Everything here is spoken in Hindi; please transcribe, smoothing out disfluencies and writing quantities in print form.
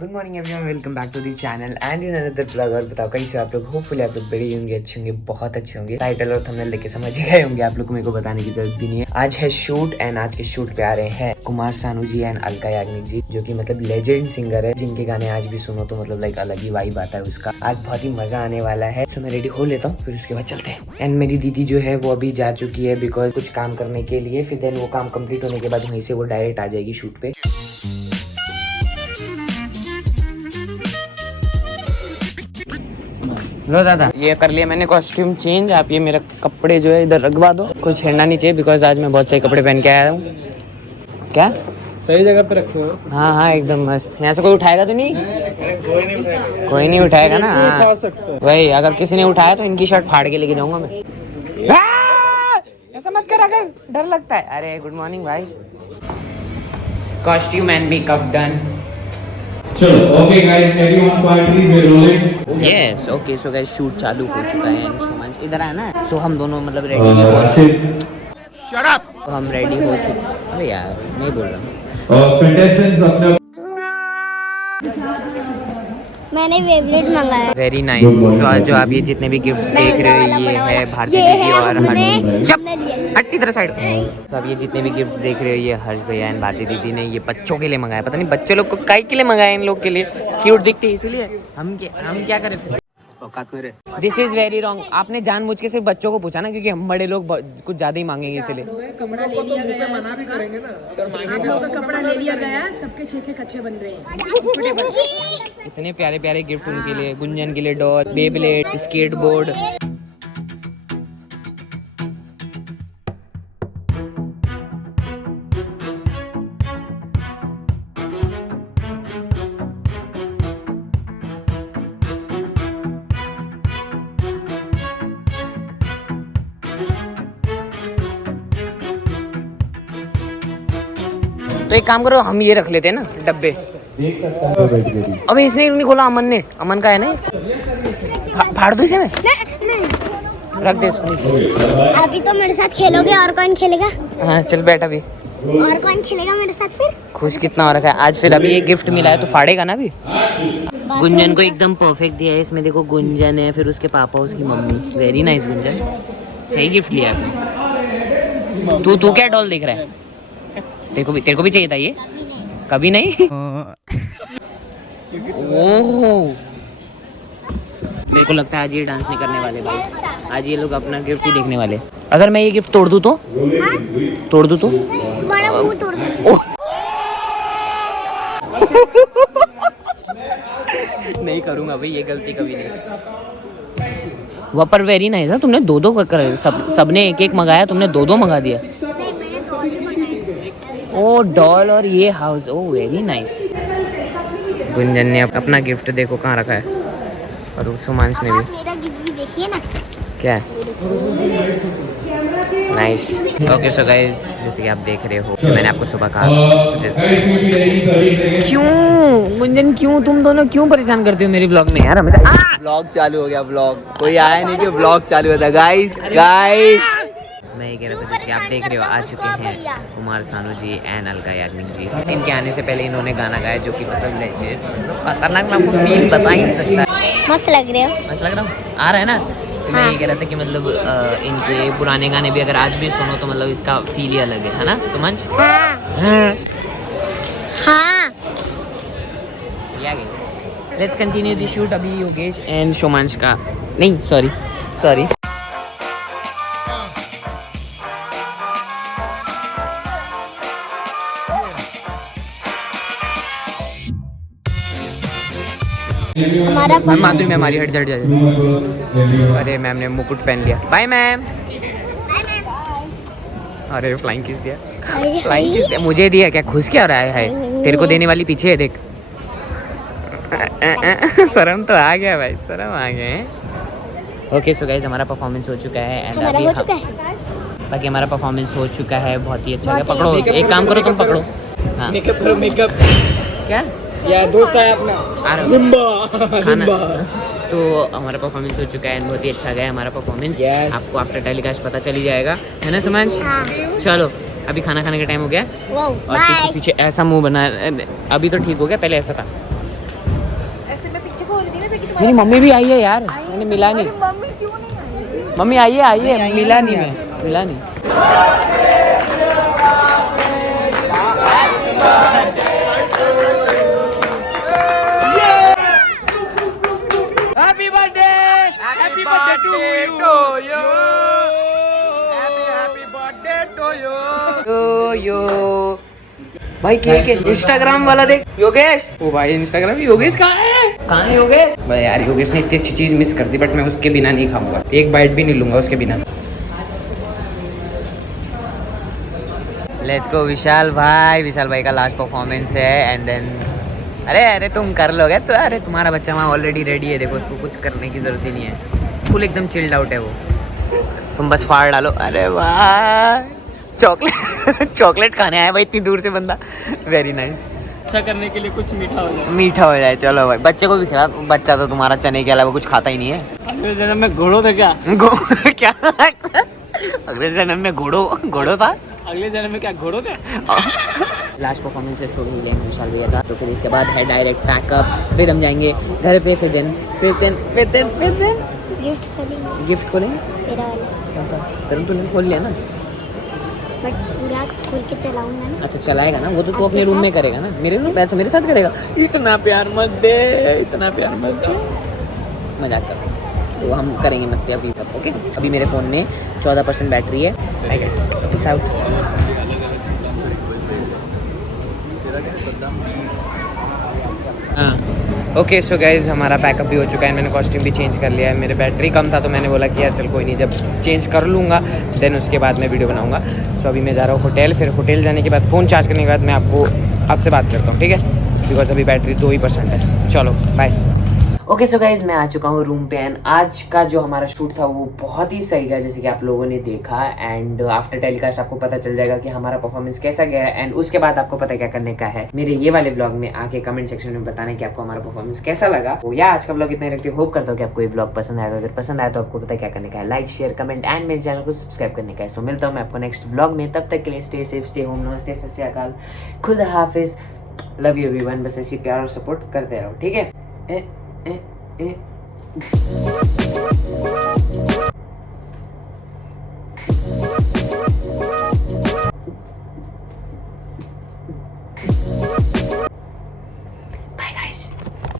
Good morning everyone, welcome back to the channel and in another blog. और बताओ कैसे आप लोग? होपफुली आप लोग बड़े होंगे, अच्छे होंगे, बहुत अच्छे होंगे। टाइटल और थंबनेल देख के समझ ही गए होंगे आप लोग को, मेरे को बताने की जरूरत भी नहीं है। आज है शूट एंड आज के शूट पे आ रहे हैं कुमार सानू जी एंड अलका याग्निक जी, जो कि मतलब लेजेंड सिंगर है, जिनके गाने आज भी सुनो तो मतलब लाइक अलग ही वाइब आता है उसका। आज बहुत ही मजा आने वाला है। तो मैं रेडी हो लेता हूँ, फिर उसके बाद चलते हैं। एंड मेरी दीदी जो है वो अभी जा चुकी है बिकॉज कुछ काम करने के लिए। फिर देन वो काम कंप्लीट होने के बाद वहीं से वो डायरेक्ट आ जाएगी शूट पे। लो दादा, ये कर लिया मैंने कॉस्ट्यूम चेंज। आप ये मेरे कपड़े जो है इधर रखवा दो, कुछ छेड़ना नहीं चाहिए बिकॉज आज मैं बहुत सही कपड़े पहन के आया हूँ। क्या सही जगह पे रखे हो? हाँ हाँ एकदम मस्त। यहाँ से कोई उठाएगा तो नहीं? कोई नहीं उठाएगा ना। हाँ वही, अगर किसी ने उठाया तो इनकी शर्ट फाड़ के लेके जाऊंगा मैं। ऐसा मत कर, अगर डर लगता है। अरे गुड मॉर्निंग भाई। Costume and makeup done. चलो okay guys, everyone parties we rolling. Yes okay, so guys shoot चालू हो चुका है एंड सुमन इधर है ना। सो हम दोनों मतलब रेडी हो शट अप। तो हम रेडी हो चुके। अरे यार नहीं बोल रहा हूँ। कंटेस्टेंट्स अपने मैंने फेवरेट मंगाया। Very nice. जो आप ये जितने भी गिफ्ट्स देख रहे हो ये है भारती दीदी और हट्टी तरह साइड। तो अब ये जितने भी गिफ्ट्स देख रहे हो ये हर्ष भैया एंड भारती दीदी ने ये बच्चों के लिए मंगाया। पता नहीं बच्चे लोग को काहे के लिए मंगाया, इन लोग के लिए क्यूट दिखते हैं इसलिए। हम क्या करें? This is very wrong. आपने जानबूझ के सिर्फ बच्चों को पूछा ना, क्योंकि हम बड़े लोग कुछ ज्यादा ही मांगेंगे इसलिए। कपड़ा ले लिया गया, मना भी करेंगे ना। आप लोगों का कपड़ा ले लिया गया, सबके छे कच्चे बन रहे हैं। इतने प्यारे प्यारे गिफ्ट उनके लिए। गुंजन के लिए डॉल, बेब्लेड, स्केटबोर्ड। तो एक काम करो, हम ये रख लेते हैं ना डब्बे। अबे इसने नहीं खोला, अमन ने। अमन का है ना, फाड़ दो इसे। मैं रख दे इसको नीचे। अभी तो मेरे साथ खेलोगे, और कौन खेलेगा? हाँ चल बैठ अभी। और कौन खेलेगा मेरे साथ फिर? खुश कितना हो रखा है आज। फिर अभी ये गिफ्ट मिला है तो फाड़ेगा ना अभी। गुंजन को एकदम परफेक्ट दिया है। इसमें देखो गुंजन है, फिर उसके पापा, उसकी मम्मी। वेरी नाइस गुंजन, सही गिफ्ट लिया आपने। तू क्या डॉल देख रहा है? तेरे को भी चाहिए था ये? कभी नहीं। ओह मेरे को लगता है आज ये डांस नहीं करने वाले भाई। आज ये लोग अपना गिफ्ट ही देखने वाले। अगर मैं ये गिफ्ट तोड़ दूं तो? तोड़ दूं तो तुम्हारा मुंह तोड़ दूंगा। नहीं करूंगा भाई, ये गलती कभी नहीं। वहाँ पर वेरी नाइस है। तुमने दो कर सबने एक मंगाया, तुमने दो मंगा दिया। ओ डॉल और ये हाउस। ओ वेरी नाइस। गुंजन ने अपना गिफ्ट देखो कहाँ रखा है, और सुमांश ने भी। मेरा गिफ्ट भी देखिए ना। क्या है? नाइस। ओके सो गाइस, जैसे कि आप देख रहे हो, मैंने आपको सुबह कहा क्यों गुंजन, क्यों तुम दोनों क्यों परेशान करते हो मेरी व्लॉग में यार? हमें व्लॉग चालू हो गया। व्लॉग कोई आया नहीं कि व्लॉग चालू होता। गाइस मैं ये कह रहा था कि आप देख रहे हो आ चुके हैं कुमार सानू जी एंड अलका याग्निक जी। इनके आने से पहले इन्होंने गाना गाया जो कि मतलब लेजेंड, मतलब खतरनाक। मैं आपको फील बता ही नहीं सकता। मस्त लग रहे हो। मस्त लग रहा हूँ, आ रहा है ना। तो मैं ये कह रहा था कि मतलब इनके पुराने गाने भी अगर आज भी सुनो तो मतलब इसका फील ही अलग है ना सुमंश? हाँ हाँ। Let's continue the shoot. अभी योगेश एंड सुमंश का नहीं, सॉरी हमारा माधुरी मैम हमारी हट जाए। अरे मैम ने मुकुट पहन लिया। Bye ma'am. अरे फ्लाइंग किस दिया? मुझे दिया क्या? खुश क्या रहा है? तेरे को देने वाली पीछे है देख। शर्म तो आ गया भाई, शर्म आ गए। ओके सो गाइस, हमारा परफॉर्मेंस हो चुका है एंड हमारा अभी हो चुका है। बाकी हमारा परफॉर्मेंस हो चुका है, बहुत ही अच्छा है। पकड़ो, एक काम करो तुम पकड़ो। हाँ मेकअप क्या या दोस्त है अपना खाना। तो हमारा परफॉर्मेंस हो चुका है, बहुत ही अच्छा गया हमारा परफॉर्मेंस। आपको आफ्टर टेलीकास्ट पता चल ही जाएगा, है ना सुमंश? चलो अभी खाना खाने का टाइम हो गया। और पीछे ऐसा मुंह बना, अभी तो ठीक हो गया, पहले ऐसा था। मेरी मम्मी भी आई है यार, मैंने मिला नहीं। मम्मी क्यों नहीं आई? मम्मी आइए, मिला नहीं मैं, मिला नहीं। Happy birthday to you, happy birthday to you. भाई केक है, इंस्टाग्राम वाला देख, योगेश। ओ भाई इंस्टाग्राम योगेश कहाँ है योगेश? भाई यार योगेश ने इतनी अच्छी चीज मिस कर दी, बट मैं उसके बिना नहीं खाऊंगा, एक बाइट भी नहीं लूंगा उसके बिना। लेट्स गो विशाल भाई का लास्ट परफॉर्मेंस है एंड देन अरे तुम कर लोगे तो, अरे तुम्हारा बच्चा वहाँ ऑलरेडी रेडी है, देखो उसको कुछ करने की जरूरत ही नहीं है, फुल एकदम चिल्ड आउट है वो, तुम बस फाड़ डालो। अरे वाह चॉकलेट खाने आया भाई इतनी दूर से बंदा, वेरी नाइस। अच्छा करने के लिए कुछ मीठा हो जाए, चलो भाई बच्चे को भी खिला, बच्चा तो तुम्हारा चने के अलावा कुछ खाता ही नहीं है। अगले जन्म में घोड़ो था क्या? क्या अगले जन्म में घोड़ो था, अगले जन्म में क्या घोड़ो थे? लास्ट परफॉर्मेंस है सोनी लेन विशाल भैया का, तो फिर इसके बाद है डायरेक्ट पैकअप, फिर हम जाएंगे घर पे, फिर दिन गिफ्ट खोलेंगे। तेरा वाला कौन सा? तेरा तूने खोल लिया ना? बट पूरा खोल के चलाऊंगा ना। अच्छा चलाएगा ना वो, तो तू अपने रूम में करेगा ना, मेरे रूम अच्छा मेरे साथ करेगा। इतना प्यार मत दे, मजाक कर, तो हम करेंगे मस्ती अभी तक। ओके अभी मेरे फ़ोन में 14% बैटरी है, I guess. Peace out. Okay so guys हमारा पैकअप भी हो चुका है, मैंने कॉस्ट्यूम भी चेंज कर लिया है, मेरे बैटरी कम था तो मैंने बोला कि यार चल कोई नहीं, जब चेंज कर लूँगा देन उसके बाद मैं वीडियो बनाऊँगा। सो अभी मैं जा रहा हूँ होटल, फिर होटल जाने के बाद फ़ोन चार्ज करने के बाद मैं आपसे बात करता हूँ, ठीक है, बिकॉज अभी बैटरी 2% है। चलो बाय। ओके सो गाइज मैं आ चुका हूँ रूम पे एंड आज का जो हमारा शूट था वो बहुत ही सही गया जैसे कि आप लोगों ने देखा, एंड आफ्टर टेलीकास्ट आपको पता चल जाएगा कि हमारा परफॉर्मेंस कैसा गया है, एंड उसके बाद आपको पता क्या करने का है, मेरे ये वाले व्लॉग में आके कमेंट सेक्शन में बताना कि आपको हमारा परफॉर्मेंस कैसा लगा। तो या आज का व्लॉग इतना ही रखती हूँ, होप करता हूँ कि आपको ये व्लॉग पसंद आएगा, अगर पसंद आया तो आपको पता क्या करने का है, लाइक शेयर कमेंट एंड मेरे चैनल को सब्सक्राइब करने का है। सो मिलता हूँ मैं आपको नेक्स्ट व्लॉग में, तब तक के लिए स्टे सेफ स्टे होम, नमस्ते सत श्री अकाल, खुदा हाफिज, लव यू एवरीवन। बस ऐसी प्यार और सपोर्ट करते रहो, ठीक है।